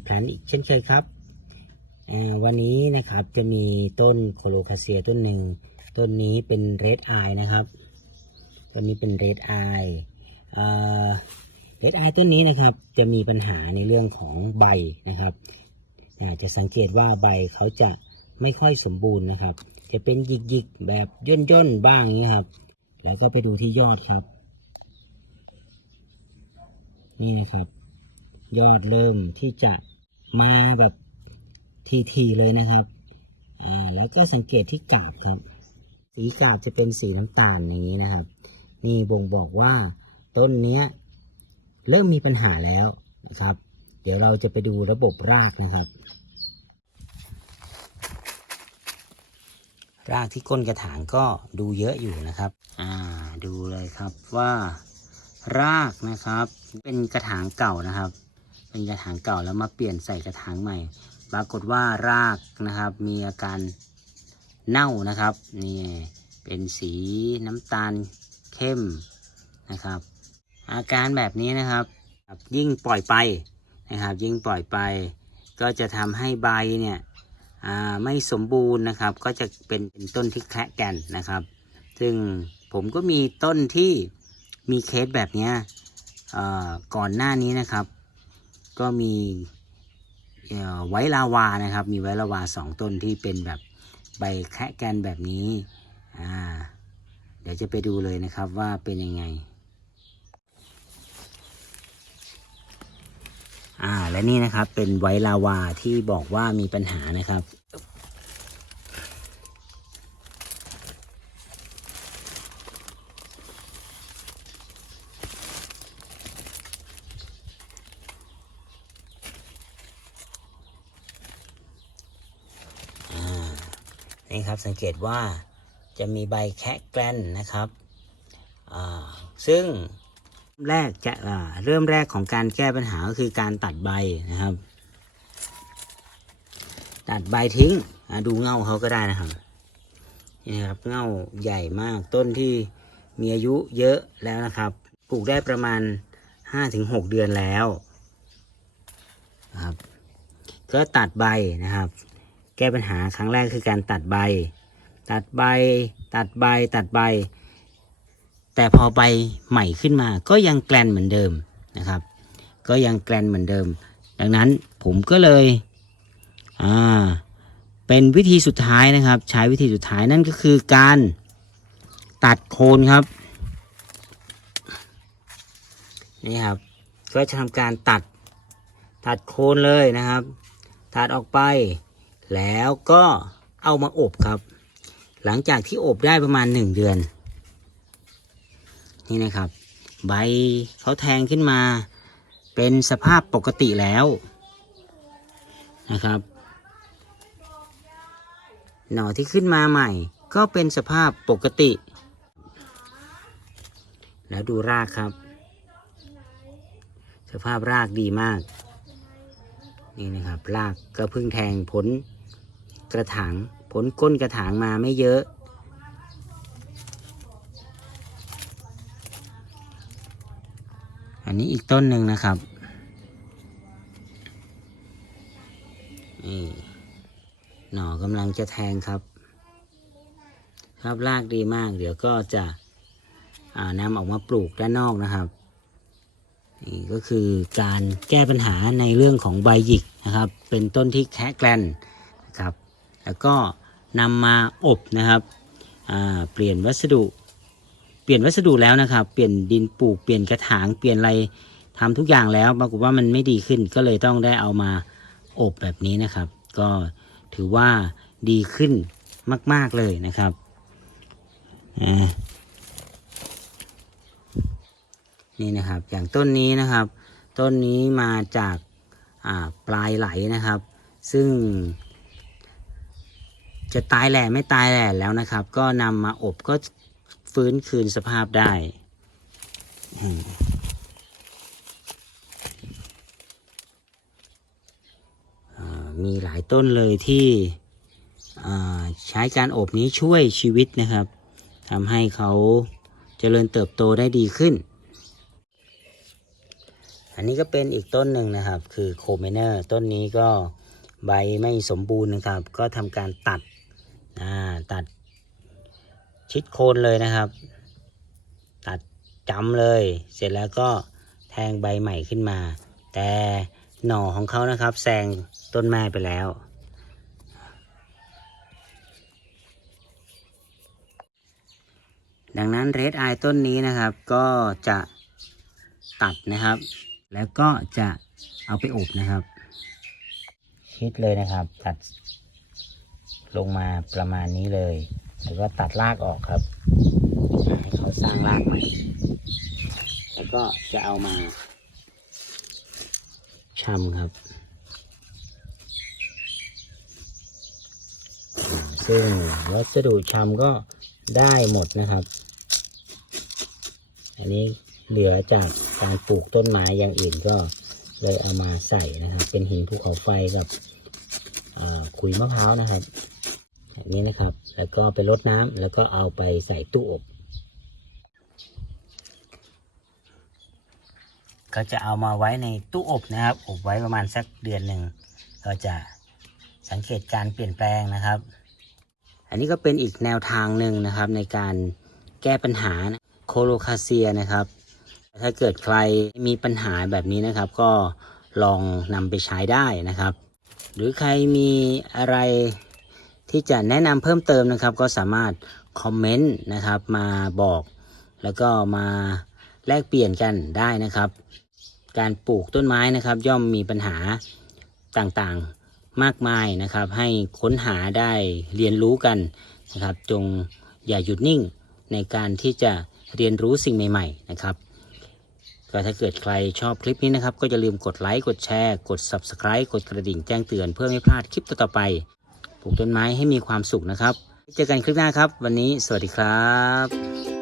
แพลนอีกเช่นเคยครับ วันนี้นะครับจะมีต้นโคโลคาเซียต้นหนึ่ง ต้นนี้เป็นเรดไอนะครับ ต้นนี้เป็นเรดไอเรดไอต้นนี้นะครับจะมีปัญหาในเรื่องของใบนะครับ จะสังเกตว่าใบเขาจะไม่ค่อยสมบูรณ์นะครับ จะเป็นหยิกๆแบบย่นๆบ้างนี้ครับ แล้วก็ไปดูที่ยอดครับ นี่นะครับ ยอดเริ่มที่จะมาแบบทีๆเลยนะครับ อ่า แล้วก็สังเกตที่กาบครับ สีกาบจะเป็นสีน้ำตาลอย่างนี้นะครับ นี่บ่งบอกว่าต้นเนี้ยเริ่มมีปัญหาแล้วนะครับ เดี๋ยวเราจะไปดูระบบรากนะครับ รากที่ก้นกระถางก็ดูเยอะอยู่นะครับ อ่า ดูเลยครับว่า รากนะครับ เป็นกระถางเก่านะครับ เป็นกระถางเก่าแล้วมาเปลี่ยนใส่กระถางใหม่ ปรากฏว่ารากนะครับ มีอาการเน่านะครับนี่เป็นสีน้ำตาลเข้มนะครับ อาการแบบนี้นะครับ ยิ่งปล่อยไปนะครับ ยิ่งปล่อยไป ก็จะทำให้ใบเนี่ยไม่สมบูรณ์นะครับ ก็จะเป็นเป็นต้นที่แคระแก่นนะครับ ซึ่งผมก็มีต้นที่มีเคสแบบนี้ก่อนหน้านี้นะครับ ก็มีไว้ลาวานะครับ มีไว้ลาวาสองต้นที่เป็นแบบใบแคะแกนแบบนี้อ่าเดี๋ยวจะไปดูเลยนะครับว่าเป็นยังไงอ่าและนี่นะครับเป็นไวท์ลาวาที่บอกว่ามีปัญหานะครับ นี่ครับ สังเกตว่าจะมีใบแคะแกลนนะครับ ซึ่งแรกจะเริ่มแรกของการแก้ปัญหาก็คือการตัดใบนะครับ ตัดใบทิ้งดูเงาเขาก็ได้นะครับนี่ครับเงาใหญ่มากต้นที่มีอายุเยอะแล้วนะครับปลูกได้ประมาณ 5-6 เดือนแล้วครับก็ตัดใบนะครับ แก้ปัญหาครั้งแรกคือการตัดใบ ตัดใบ ตัดใบ ตัดใบ แต่พอใบใหม่ขึ้นมา ก็ยังแกลนเหมือนเดิมนะครับ ก็ยังแกลนเหมือนเดิม ดังนั้นผมก็เลยอ่าเป็นวิธีสุดท้ายนะครับ ใช้วิธีสุดท้ายนั่นก็คือการตัดโคนครับนี่ครับ ก็จะทำการตัดตัดโคนเลยนะครับ ตัดออกไป แล้วก็เอามาอบครับ หลังจากที่อบได้ประมาณหนึ่งเดือน นี่นะครับ ใบเขาแทงขึ้นมา เป็นสภาพปกติแล้วนะครับ หน่อที่ขึ้นมาใหม่ ก็เป็นสภาพปกติ แล้วดูรากครับ สภาพรากดีมาก นี่นะครับ รากก็เพิ่งแทงผล กระถางผลก้นกระถางมาไม่เยอะอันนี้อีกต้นหนึ่งนะครับ นี่หน่อกำลังจะแทงครับครับรากดีมาก เดี๋ยวก็จะนำออกมาปลูกด้านนอกนะครับ นี่ก็คือการแก้ปัญหาในเรื่องของใบหยิกนะครับ เป็นต้นที่แคะแกลนนะครับ แล้วก็นำมาอบนะครับเปลี่ยนวัสดุ เปลี่ยนวัสดุแล้วนะครับ เปลี่ยนดินปลูกเปลี่ยนกระถางเปลี่ยนอะไรทำทุกอย่างแล้วปรากฏว่ามันไม่ดีขึ้นก็เลยต้องได้เอามาอบแบบนี้นะครับ ก็ถือว่าดีขึ้นมาก ๆเลยนะครับนี่นะครับอย่างต้นนี้นะครับ ต้นนี้มาจากปลายไหลนะครับ ซึ่ง จะตายแหล่ไม่ตายแหล่แล้วนะครับ ก็นำมาอบก็ฟื้นคืนสภาพได้มีหลายต้นเลยที่ใช้การอบนี้ช่วยชีวิตนะครับทำให้เขาเจริญเติบโตได้ดีขึ้น อันนี้ก็เป็นอีกต้นหนึ่งนะครับ คือโคเมเนอร์ ต้นนี้ก็ใบไม่สมบูรณ์นะครับ ก็ทำการตัด อ่าตัดชิดโคนเลยนะครับ ตัดจำเลย เสร็จแล้วก็แทงใบใหม่ขึ้นมา แต่หน่อของเขานะครับแซงต้นแม่ไปแล้ว ดังนั้นเรดไอต้นนี้นะครับก็จะตัดนะครับ แล้วก็จะเอาไปอบนะครับ ชิดเลยนะครับ ตัด ลงมาประมาณนี้เลย แล้วก็ตัดรากออกครับให้เขาสร้างรากใหม่ แล้วก็จะเอามาชำครับ ซึ่งวัสดุชำก็ได้หมดนะครับ อันนี้เหลือจากการปลูกต้นไม้อย่างอื่นก็เลยเอามาใส่นะครับ เป็นหินภูเขาไฟกับขุยมะพร้าวนะครับ แบบนี้นะครับ แล้วก็ไปรดน้ำแล้วก็เอาไปใส่ตู้อบ ก็จะเอามาไว้ในตู้อบนะครับ อบไว้ประมาณสักเดือนหนึ่ง ก็จะสังเกตการเปลี่ยนแปลงนะครับ อันนี้ก็เป็นอีกแนวทางหนึ่งนะครับ ในการแก้ปัญหาโคโลคาเซียนะครับ ถ้าเกิดใครมีปัญหาแบบนี้นะครับ ก็ลองนำไปใช้ได้นะครับ หรือใครมีอะไร ที่จะแนะนำเพิ่มเติมนะครับ ก็สามารถคอมเมนต์นะครับมาบอกแล้วก็มาแลกเปลี่ยนกันได้นะครับ การปลูกต้นไม้นะครับ ย่อมมีปัญหาต่างๆมากมายนะครับ ให้ค้นหาได้เรียนรู้กันนะครับ จงอย่าหยุดนิ่งในการที่จะเรียนรู้สิ่งใหม่ ๆ นะครับ ก็ถ้าเกิดใครชอบคลิปนี้นะครับ ก็อย่าลืมกดไลค์ กดแชร์ กด Subscribe กดกระดิ่งแจ้งเตือนเพื่อไม่พลาดคลิปต่อๆไป ปลูกต้นไม้ให้มีความสุขนะครับ เจอกันคลิปหน้าครับ วันนี้สวัสดีครับ